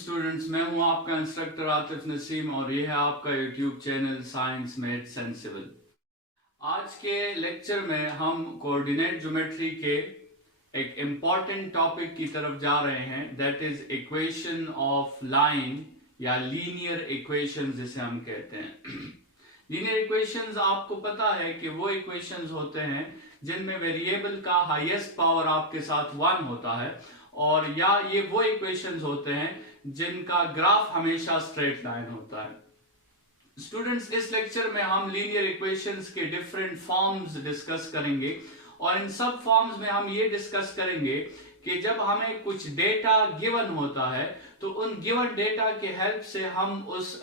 Students, मैं हूं आपका इंस्ट्रक्टर आतिफ नसीम और ये है आपका YouTube channel science made sensible. आज के लेक्चर में हम कोऑर्डिनेट ज्योमेट्री के एक इम्पॉर्टेंट टॉपिक की तरफ जा रहे हैं, that is equation of line या लीनियर इक्वेशन जिसे हम कहते हैं। लीनियर इक्वेशंस आपको पता है कि वो इक्वेशंस होते हैं जिनमें वेरिएबल का हाईएस्ट पावर आपके साथ 1 होता है, और या ये वो इक्वेशंस होते हैं जिनका ग्राफ हमेशा स्ट्रेट लाइन होता है। स्टूडेंट्स, इस लेक्चर में हम लीनियर इक्वेशंस के डिफरेंट फॉर्म्स डिस्कस करेंगे और इन सब फॉर्म्स में हम ये डिस्कस करेंगे कि जब हमें कुछ डेटा गिवन होता है तो उन गिवन डेटा के हेल्प से हम उस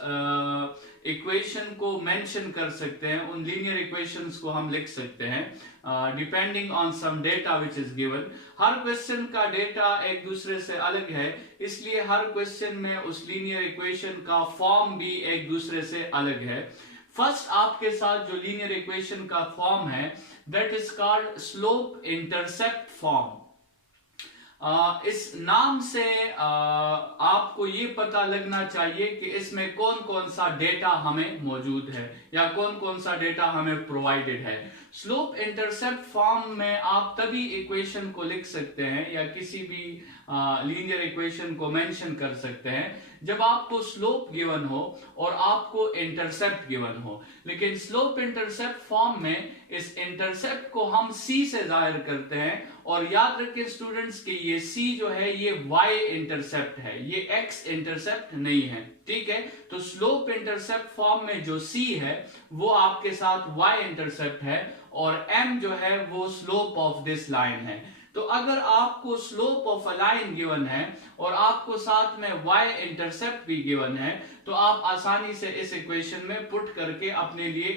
इक्वेशन को मेंशन कर सकते हैं, उन लीनियर इक्वेशंस को हम लिख सकते हैं depending on some data which is given. हर क्वेश्चन का डेटा एक दूसरे से अलग है, इसलिए हर क्वेश्चन में उस लीनियर इक्वेशन का फॉर्म भी एक दूसरे से अलग है। फर्स्ट आपके साथ जो लीनियर इक्वेशन का फॉर्म है that is called slope intercept form. इस नाम से आपको ये पता लगना चाहिए कि इसमें कौन कौन सा डेटा हमें मौजूद है या कौन कौन सा डेटा हमें प्रोवाइडेड है। स्लोप इंटरसेप्ट फॉर्म में आप तभी इक्वेशन को लिख सकते हैं या किसी भी लीनियर इक्वेशन को मेंशन कर सकते हैं जब आपको स्लोप गिवन हो और आपको इंटरसेप्ट गिवन हो। लेकिन स्लोप इंटरसेप्ट फॉर्म में इस इंटरसेप्ट को हम c से जाहिर करते हैं, और याद रखें स्टूडेंट्स कि ये c जो है ये y इंटरसेप्ट है, ये x इंटरसेप्ट नहीं है। ठीक है, तो स्लोप इंटरसेप्ट फॉर्म में जो c है वो आपके साथ y इंटरसेप्ट है और m जो है वो स्लोप ऑफ दिस लाइन है। तो अगर आपको slope of a line given है और आपको साथ में y इंटरसेप्ट भी गिवन है तो आप आसानी से इस इक्वेशन में पुट करके अपने लिए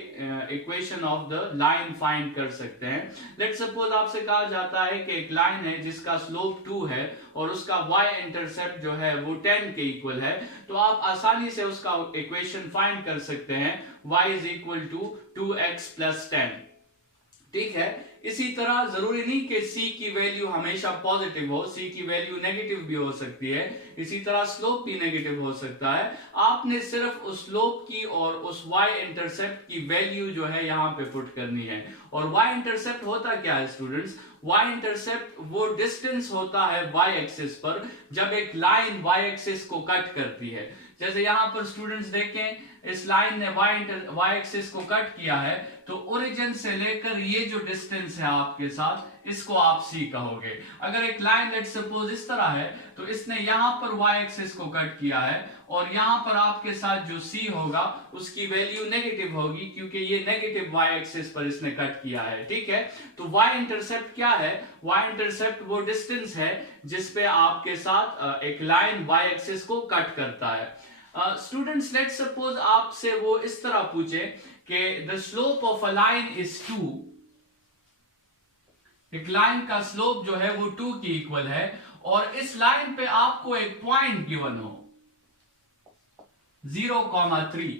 equation of the line find कर सकते हैं। लेट्स सपोज आपसे कहा जाता है कि एक लाइन है जिसका स्लोप 2 है और उसका y इंटरसेप्ट जो है वो 10 के इक्वल है, तो आप आसानी से उसका इक्वेशन फाइंड कर सकते हैं y is equal to 2x plus 10। ठीक है, इसी तरह जरूरी नहीं कि c की वैल्यू हमेशा पॉजिटिव हो, c की वैल्यू नेगेटिव भी हो सकती है, इसी तरह स्लोप भी नेगेटिव हो सकता है। आपने सिर्फ उस स्लोप की और उस y इंटरसेप्ट की वैल्यू जो है यहाँ पे पुट करनी है। और y इंटरसेप्ट होता क्या है स्टूडेंट्स? y इंटरसेप्ट वो डिस्टेंस होता है y एक्सिस पर जब एक लाइन y एक्सिस को कट करती है। जैसे यहाँ पर स्टूडेंट्स देखें, इस लाइन ने y एक्सिस को कट किया है, तो ओरिजिन से लेकर ये जो डिस्टेंस है आपके साथ इसको आप c कहोगे। अगर एक लाइन लेट्स सपोज इस तरह है तो इसने यहाँ पर y एक्सिस को कट किया है और यहाँ पर आपके साथ जो c होगा उसकी वैल्यू नेगेटिव होगी क्योंकि ये नेगेटिव y एक्सिस पर इसने कट किया है। ठीक है, तो y इंटरसेप्ट क्या है? y इंटरसेप्ट वो डिस्टेंस है जिसपे आपके साथ एक लाइन y एक्सिस को कट करता है। स्टूडेंट्स, लेट्स सपोज आपसे वो इस तरह पूछे कि the slope of a line is 2। एक लाइन का स्लोप जो है वो 2 की इक्वल है और इस लाइन पे आपको एक पॉइंट गिवन हो 0,3।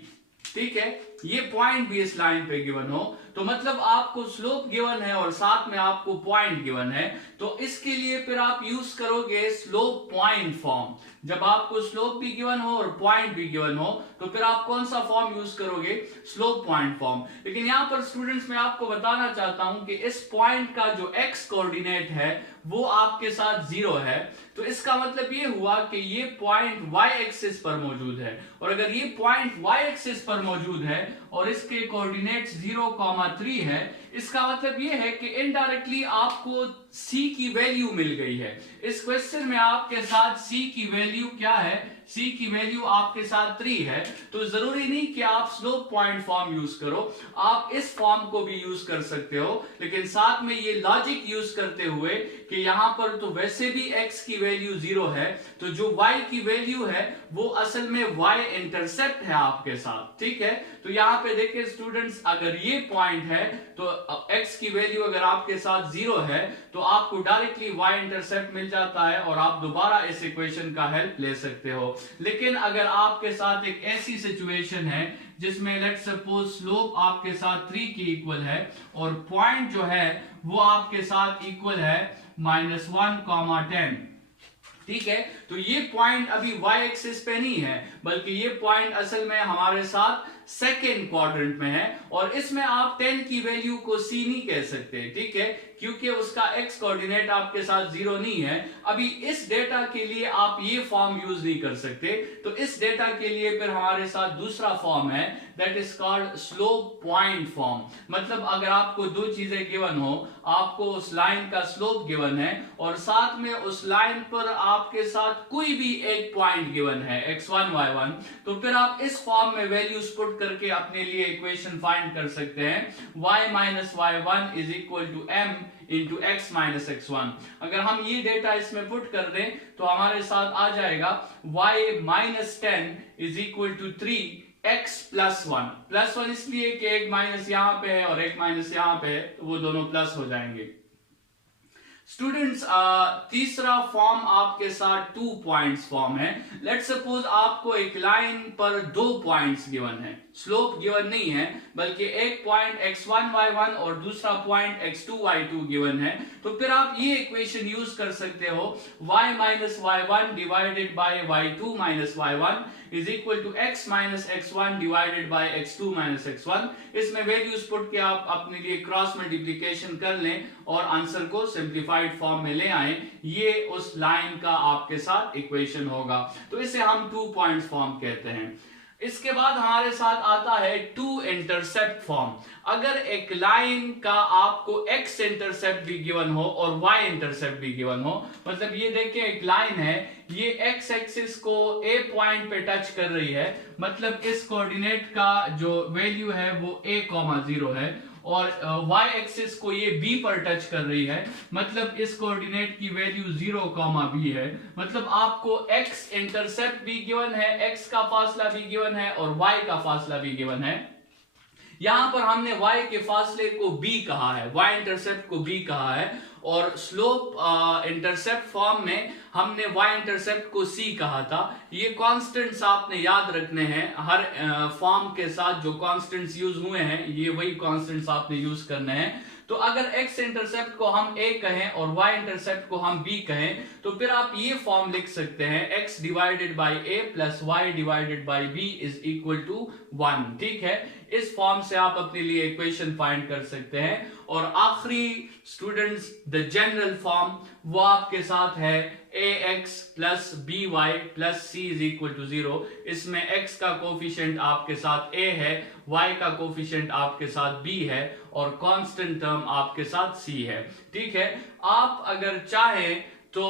ठीक है, ये पॉइंट भी इस लाइन पे गिवन हो, तो मतलब आपको स्लोप गिवन है और साथ में आपको पॉइंट गिवन है, तो इसके लिए फिर आप यूज करोगे स्लोप पॉइंट फॉर्म। जब आपको स्लोप भी गिवन हो और पॉइंट भी गिवन हो तो फिर आप कौन सा फॉर्म यूज करोगे? Slope point form. लेकिन यहां पर स्टूडेंट्स मैं आपको बताना चाहता हूं कि इस पॉइंट का जो x कोऑर्डिनेट है वो आपके साथ 0 है, तो इसका मतलब ये हुआ कि ये पॉइंट y एक्सिस पर मौजूद है, और अगर ये पॉइंट y एक्सिस पर मौजूद है और इसके कोऑर्डिनेट्स 0,3 है, इसका मतलब ये है कि इनडायरेक्टली आपको c की वैल्यू मिल गई है। इस क्वेश्चन में आपके साथ c की वैल्यू क्या है? c की वैल्यू आपके साथ 3 है, तो जरूरी नहीं कि आप स्लोप पॉइंट फॉर्म यूज करो, आप इस फॉर्म को भी यूज कर सकते हो, लेकिन साथ में ये लॉजिक यूज करते हुए कि यहां पर तो वैसे भी x की वैल्यू 0 है, तो जो y की वैल्यू है वो असल में y इंटरसेप्ट है आपके साथ। ठीक है, तो यहाँ पे देखिए स्टूडेंट्स, अगर ये पॉइंट है तो x की वैल्यू अगर आपके साथ 0 है तो आपको डायरेक्टली y इंटरसेप्ट मिल जाता है और आप दोबारा इस इक्वेशन का हेल्प ले सकते हो। लेकिन अगर आपके साथ एक ऐसी सिचुएशन है जिसमें लेट्स सपोज स्लोप आपके साथ 3 की इक्वल है और पॉइंट जो है वो आपके साथ इक्वल है -1,10। ठीक है। तो ये पॉइंट अभी वाई एक्सिस पे नहीं है, बल्कि ये पॉइंट असल में हमारे साथ सेकेंड क्वाड्रेंट में है, और इसमें आप 10 की वैल्यू को सी नहीं कह सकते, ठीक है, क्योंकि उसका एक्स कोऑर्डिनेट आपके साथ 0 नहीं है। अभी इस डेटा के लिए आप ये फॉर्म यूज नहीं कर सकते, तो इस डेटा के लिए फिर हमारे साथ दूसरा फॉर्म है, that is called slope point form. मतलब अगर आपको दो चीजें गिवन हो, आपको उस लाइन का स्लोप गिवन है और साथ में उस लाइन पर आपके साथ कोई भी एक पॉइंट गिवन है x1 y1, तो फिर आप इस फॉर्म में वैल्यूज पुट करके अपने लिए इक्वेशन फाइंड कर सकते हैं, y minus y1 is equal to m into x minus x1। अगर हम ये डेटा इसमें पुट कर दें तो हमारे साथ आ जाएगा y minus 10 is equal to 3x plus 1 इसलिए कि एक माइनस यहां पे है और एक माइनस यहां पे है, तो वो दोनों प्लस हो जाएंगे। स्टूडेंट्स, तीसरा फॉर्म आपके साथ 2 पॉइंट्स फॉर्म है। लेट्स सपोज आपको एक लाइन पर 2 पॉइंट्स गिवन है, स्लोप गिवन नहीं है, बल्कि एक पॉइंट x1 y1 और दूसरा पॉइंट x2 y2 गिवन है, तो फिर आप ये इक्वेशन यूज कर सकते हो, y minus y1 divided by y2 minus y1 is equal to x minus x1 divided by x2 minus x1। इसमें वैल्यूज पुट के आप अपने लिए क्रॉस मल्टीप्लिकेशन कर लें और आंसर को सिंप्लीफाइड फॉर्म में ले आए, ये उस लाइन का आपके साथ इक्वेशन होगा। तो इसे हम 2 पॉइंट्स फॉर्म कहते हैं। इसके बाद हमारे साथ आता है 2 इंटरसेप्ट फॉर्म। अगर एक लाइन का आपको x इंटरसेप्ट भी गिवन हो और y इंटरसेप्ट भी गिवन हो, मतलब ये देखिए एक लाइन है, ये x एक्सिस को a पॉइंट पे टच कर रही है, मतलब इस कोऑर्डिनेट का जो वैल्यू है वो a,0 है, और y एक्सिस को ये b पर टच कर रही है, मतलब इस कोऑर्डिनेट की वैल्यू 0,b है। मतलब आपको x इंटरसेप्ट भी गिवन है, x का फासला भी गिवन है और y का फासला भी गिवन है। यहां पर हमने y के फासले को b कहा है, y इंटरसेप्ट को b कहा है, और स्लोप इंटरसेप्ट फॉर्म में हमने y इंटरसेप्ट को c कहा था। ये कांस्टेंट्स आपने याद रखने हैं, हर फॉर्म के साथ जो कांस्टेंट्स यूज हुए हैं ये वही कांस्टेंट्स आपने यूज करने हैं। तो अगर x इंटरसेप्ट को हम a कहें और y इंटरसेप्ट को हम b कहें, तो फिर आप ये फॉर्म लिख सकते हैं, x divided by a plus y divided by b is equal to 1, ठीक है। इस फॉर्म से आप अपने लिए इक्वेशन फाइंड कर सकते हैं। और आखिरी स्टूडेंट्स, द जनरल फॉर्म वो आपके साथ है ax plus by plus c is equal to 0। इसमें x का कोफिशिएंट आपके साथ a है, y का कोफिशिएंट आपके साथ b है और कांस्टेंट टर्म आपके साथ c है, ठीक है। आप अगर चाहें तो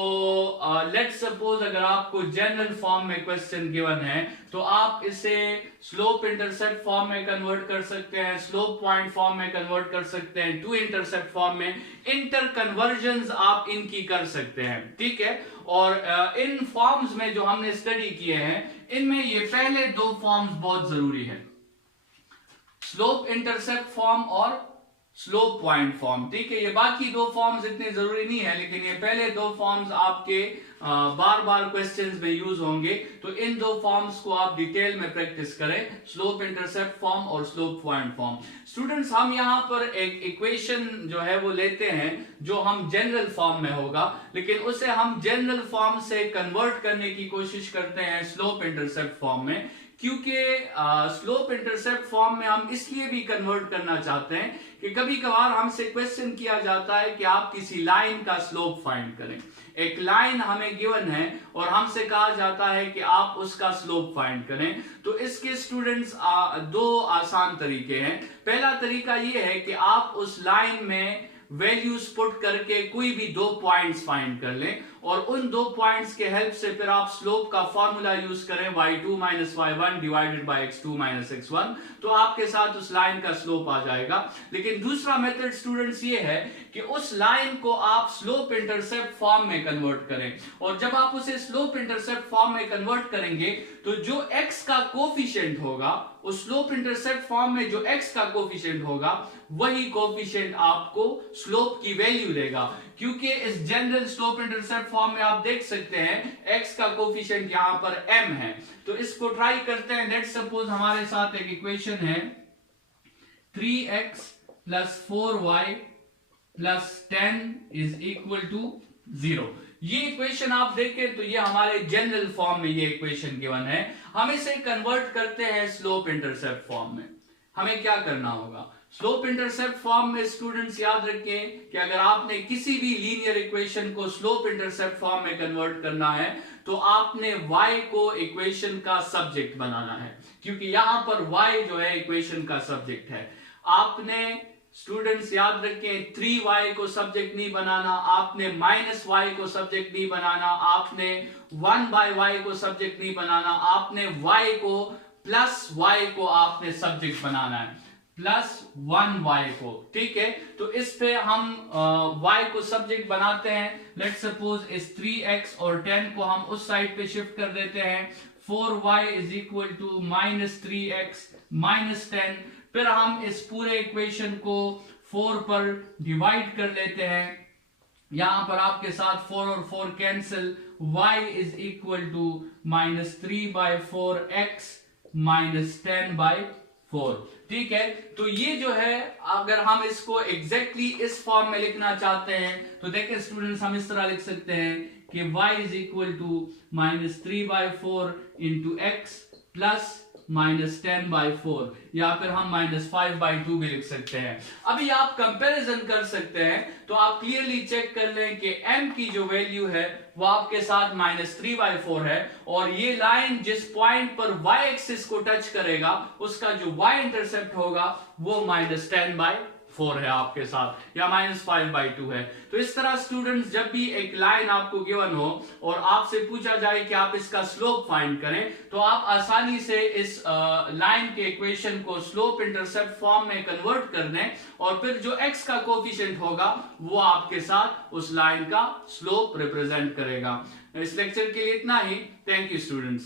लेट्स सपोज अगर आपको जनरल फॉर्म में क्वेश्चन गिवन है, तो आप इसे स्लोप इंटरसेप्ट फॉर्म में कन्वर्ट कर सकते हैं, स्लोप पॉइंट फॉर्म में कन्वर्ट कर सकते हैं, 2 इंटरसेप्ट फॉर्म में, इंटर कन्वर्जन्स आप इनकी कर सकते हैं, ठीक है। और इन फॉर्म्स में जो हमने स्टडी किए हैं, इनमें ये पहले 2 फॉर्म्स बहुत जरूरी है, स्लोप इंटरसेप्ट फॉर्म और स्लोप पॉइंट फॉर्म, ठीक है। ये बाकी 2 फॉर्म्स इतने जरूरी नहीं है, लेकिन ये पहले 2 फॉर्म्स आपके बार बार क्वेश्चंस में यूज होंगे, तो इन 2 फॉर्म्स को आप डिटेल में प्रैक्टिस करें, स्लोप इंटरसेप्ट फॉर्म और स्लोप पॉइंट फॉर्म। स्टूडेंट्स, हम यहां पर एक इक्वेशन जो है वो लेते हैं जो हम जनरल फॉर्म में होगा, लेकिन उसे हम जनरल फॉर्म से कन्वर्ट करने की कोशिश करते हैं स्लोप इंटरसेप्ट फॉर्म में, क्योंकि स्लोप इंटरसेप्ट फॉर्म में हम इसलिए भी कन्वर्ट करना चाहते हैं कि कभी कभार हमसे क्वेश्चन किया जाता है कि आप किसी लाइन का स्लोप फाइंड करें। एक लाइन हमें गिवन है और हमसे कहा जाता है कि आप उसका स्लोप फाइंड करें। तो इसके स्टूडेंट्स 2 आसान तरीके हैं। पहला तरीका यह है कि आप उस लाइन में वैल्यूज पुट करके कोई भी 2 पॉइंट्स फाइंड कर लें और उन 2 पॉइंट्स के हेल्प से फिर आप स्लोप का फॉर्मूला यूज करें, y2 minus y1 divided by x2 minus x1, तो आपके साथ उस लाइन का स्लोप आ जाएगा। लेकिन दूसरा मेथड स्टूडेंट्स ये है कि उस लाइन को आप स्लोप इंटरसेप्ट फॉर्म में कन्वर्ट करें, और जब आप उसे स्लोप इंटरसेप्ट फॉर्म में कन्वर्ट करेंगे तो जो x का कोफिशिएंट होगा, उस स्लोप इंटरसेप्ट फॉर्म में जो x का कोफिशिएंट होगा, वही कोफिशिएंट आपको स्लोप की वैल्यू देगा। क्योंकि इस जनरल स्लोप इंटरसेप्ट फॉर्म में आप देख सकते हैं x का कोफिशिएंट यहां पर m है। तो इसको ट्राई करते हैं। लेट्स सपोज हमारे साथ एक इक्वेशन है 3x plus 4y plus 10 is equal to 0। ये इक्वेशन आप देखें तो ये हमारे जनरल फॉर्म में ये इक्वेशन गिवन है। हम इसे कन्वर्ट करते हैं स्लोप इंटरसेप्ट फॉर्म में। हमें क्या करना होगा, स्लोप इंटरसेप्ट फॉर्म में स्टूडेंट्स याद रखें कि अगर आपने किसी भी लीनियर इक्वेशन को स्लोप इंटरसेप्ट फॉर्म में कन्वर्ट करना है तो आपने y को इक्वेशन का सब्जेक्ट बनाना है, क्योंकि यहां पर y जो है इक्वेशन का सब्जेक्ट है। आपने स्टूडेंट्स याद रखें 3y को सब्जेक्ट नहीं बनाना, आपने -y को सब्जेक्ट नहीं बनाना, आपने 1/y को सब्जेक्ट नहीं बनाना, आपने y को प्लस y को आपने सब्जेक्ट बनाना है, +1y को। ठीक है, तो इस पे हम y को सब्जेक्ट बनाते हैं। लेट्स सपोज इस 3x और 10 को हम उस साइड पे शिफ्ट कर देते हैं। 4y = -3x -10। फिर हम इस पूरे इक्वेशन को 4 पर डिवाइड कर लेते हैं। यहां पर आपके साथ 4 और 4 कैंसिल, y = -3/4x -10/4। ठीक है, तो ये जो है अगर हम इसको एग्जैक्टली इस फॉर्म में लिखना चाहते हैं तो देखिए स्टूडेंट्स, हम इस तरह लिख सकते हैं कि y = -3/4 × x +-10/4, या फिर हम -5/2 भी लिख सकते हैं। अभी आप कंपैरिजन कर सकते हैं तो आप क्लियरली चेक कर लें कि m की जो वैल्यू है वो आपके साथ -3/4 है, और ये लाइन जिस पॉइंट पर y एक्सिस को टच करेगा उसका जो y इंटरसेप्ट होगा वो -10/4 है आपके साथ, या -5/2 है। तो इस तरह स्टूडेंट्स, जब भी एक लाइन आपको गिवन हो और आपसे पूछा जाए कि आप इसका स्लोप फाइंड करें, तो आप आसानी से इस लाइन के इक्वेशन को स्लोप इंटरसेप्ट फॉर्म में कन्वर्ट कर दें, और फिर जो x का कोफिशिएंट होगा वो आपके साथ उस लाइन का स्लोप रिप्रेजेंट करेगा। इस लेक्चर के लिए इतना ही। Thank you students.